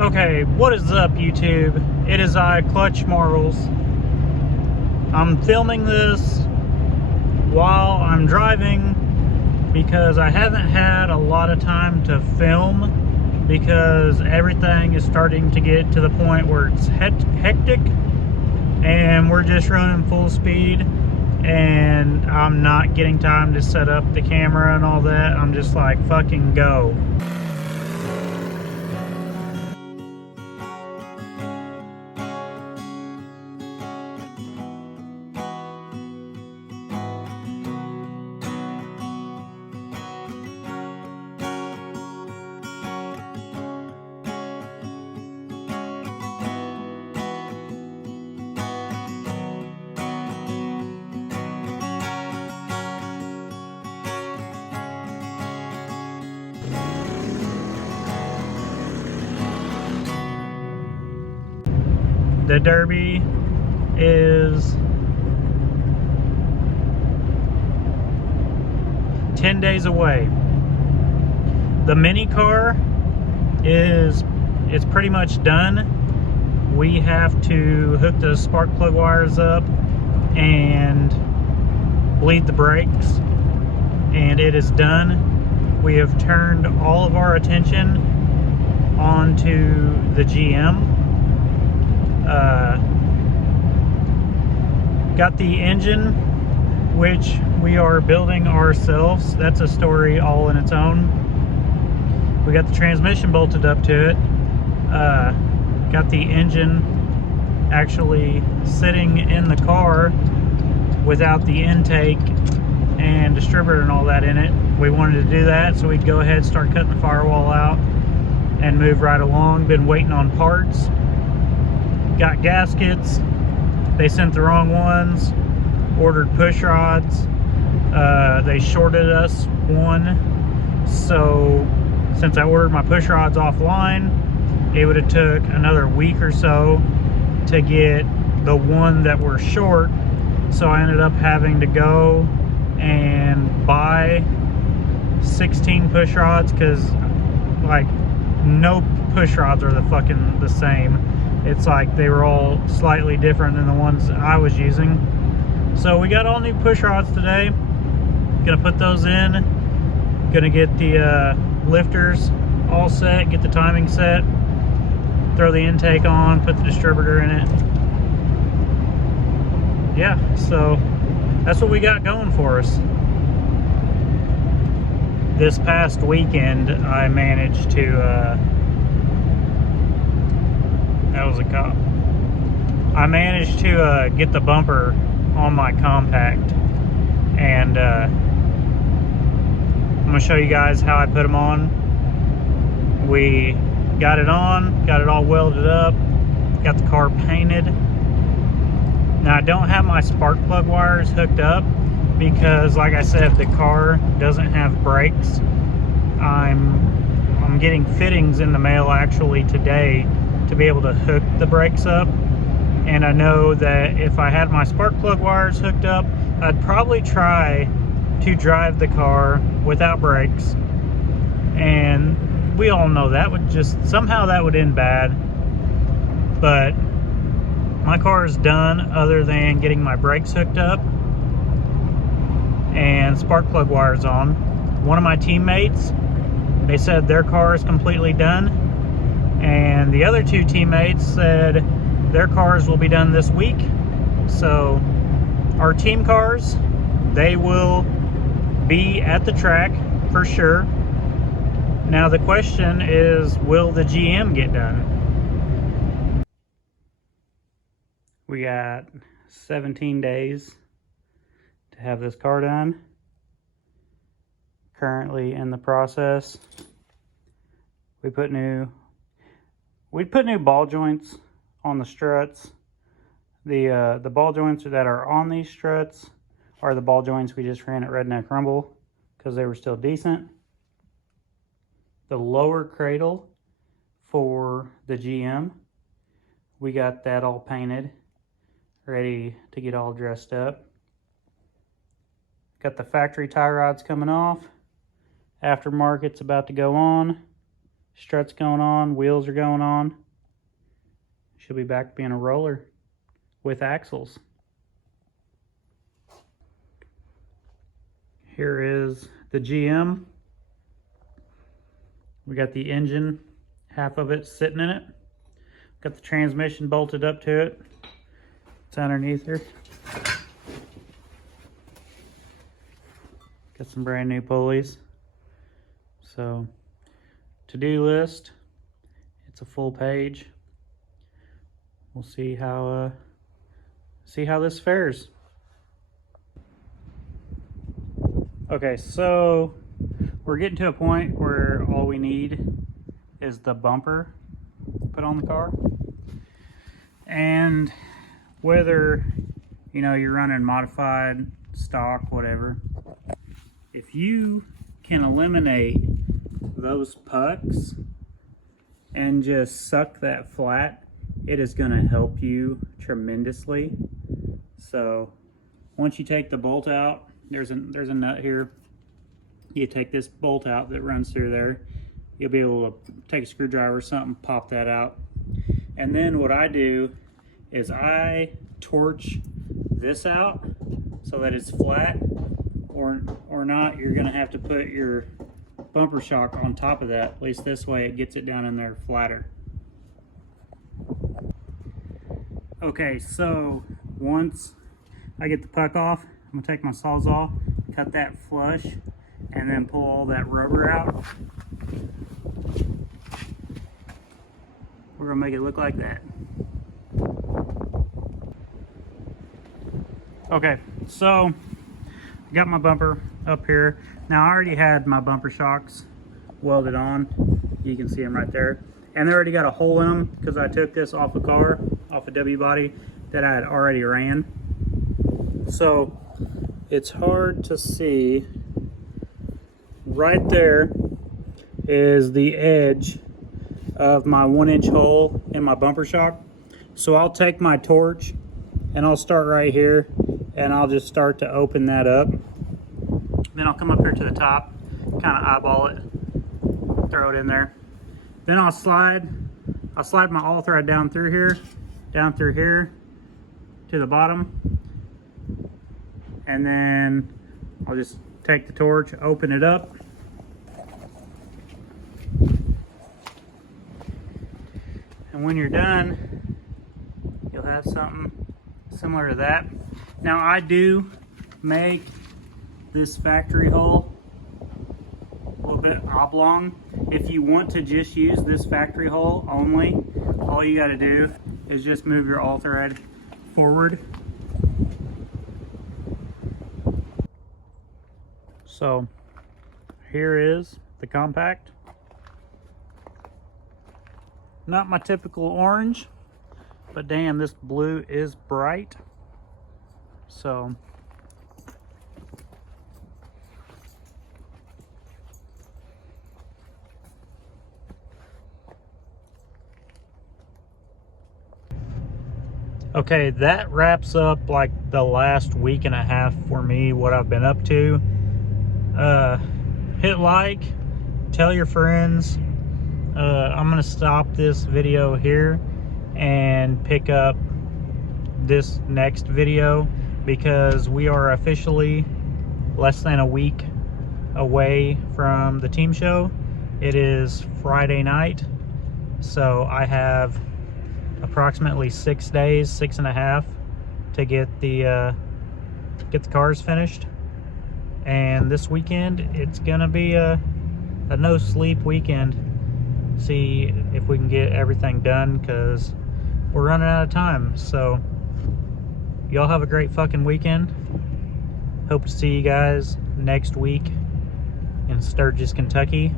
Okay, what is up, YouTube? It is I, Clutch Marles. I'm filming this while I'm driving because I haven't had a lot of time to film because everything is starting to get to the point where it's hectic and we're just running full speed and I'm not getting time to set up the camera and all that. I'm just like, fucking go. The Derby is 10 days away. The mini car it's pretty much done. We have to hook the spark plug wires up and bleed the brakes, and it is done. We have turned all of our attention onto the GM. Got the engine, which we are building ourselves. That's a story all in its own. We got the transmission bolted up to it. Got the engine actually sitting in the car without the intake and distributor and all that in it. We wanted to do that so we'd go ahead, start cutting the firewall out and move right along. Been waiting on parts. Got gaskets. They sent the wrong ones. Ordered push rods. They shorted us one. So since I ordered my push rods offline, it would have took another week or so to get the one that were short. So I ended up having to go and buy 16 push rods because like no push rods are the same. It's like they were all slightly different than the ones I was using. So we got all new push rods today. Gonna put those in. Gonna get the lifters all set, get the timing set, throw the intake on, put the distributor in it. Yeah, so that's what we got going for us. This past weekend I managed to that was a cop. I managed to get the bumper on my compact, and I'm going to show you guys how I put them on. We got it on, got it all welded up, got the car painted. Now I don't have my spark plug wires hooked up because, like I said, the car doesn't have brakes. I'm getting fittings in the mail actually today to be able to hook the brakes up, and I know that if I had my spark plug wires hooked up, I'd probably try to drive the car without brakes, and we all know that would just somehow that would end bad. But my car is done other than getting my brakes hooked up and spark plug wires on. One of my teammates, they said their car is completely done, and the other two teammates said their cars will be done this week. So our team cars, they will be at the track for sure. Now the question is, will the GM get done? We got 17 days to have this car done. Currently in the process. We put new ball joints on the struts. The ball joints that are on these struts are the ball joints we just ran at Redneck Rumble because they were still decent. The lower cradle for the GM, we got that all painted, ready to get all dressed up. Got the factory tie rods coming off. Aftermarket's about to go on. Struts going on, wheels are going on. She'll be back being a roller with axles. Here is the GM. We got the engine, half of it sitting in it. Got the transmission bolted up to it. It's underneath her. Got some brand new pulleys. So, to-do list, it's a full page. We'll see how this fares. Okay, so we're getting to a point where all we need is the bumper put on the car. And whether, you know, you're running modified, stock, whatever, if you can eliminate those pucks and just suck that flat, it is going to help you tremendously. So once you take the bolt out, there's a nut here. You take this bolt out that runs through there. You'll be able to take a screwdriver or something, pop that out. And then what I do is I torch this out so that it's flat, or not, you're gonna have to put your bumper shock on top of that. At least this way it gets it down in there flatter. Okay, so once I get the puck off, I'm gonna take my Sawzall, cut that flush, and then pull all that rubber out. We're gonna make it look like that. Okay, so I got my bumper up here. Now I already had my bumper shocks welded on. You can see them right there. And they already got a hole in them because I took this off a car, off a W body that I had already ran. So it's hard to see. Right there is the edge of my 1-inch hole in my bumper shock. So I'll take my torch and I'll start right here and I'll just start to open that up. Then I'll come up here to the top, kind of eyeball it, throw it in there. Then I'll slide my all thread down through here to the bottom. And then I'll just take the torch, open it up. And when you're done, you'll have something similar to that. Now I do make this factory hole a little bit oblong. If you want to just use this factory hole only, all you got to do is just move your all thread forward. So here is the compact. Not my typical orange, but damn, this blue is bright. So okay, that wraps up like the last week and a half for me, what I've been up to. Hit like, tell your friends. I'm gonna stop this video here and pick up this next video because we are officially less than a week away from the team show. It is Friday night, so I have approximately 6 days, 6.5 to get the cars finished. And this weekend it's gonna be a no sleep weekend. See if we can get everything done because we're running out of time. So y'all have a great fucking weekend. Hope to see you guys next week in Sturgis, Kentucky.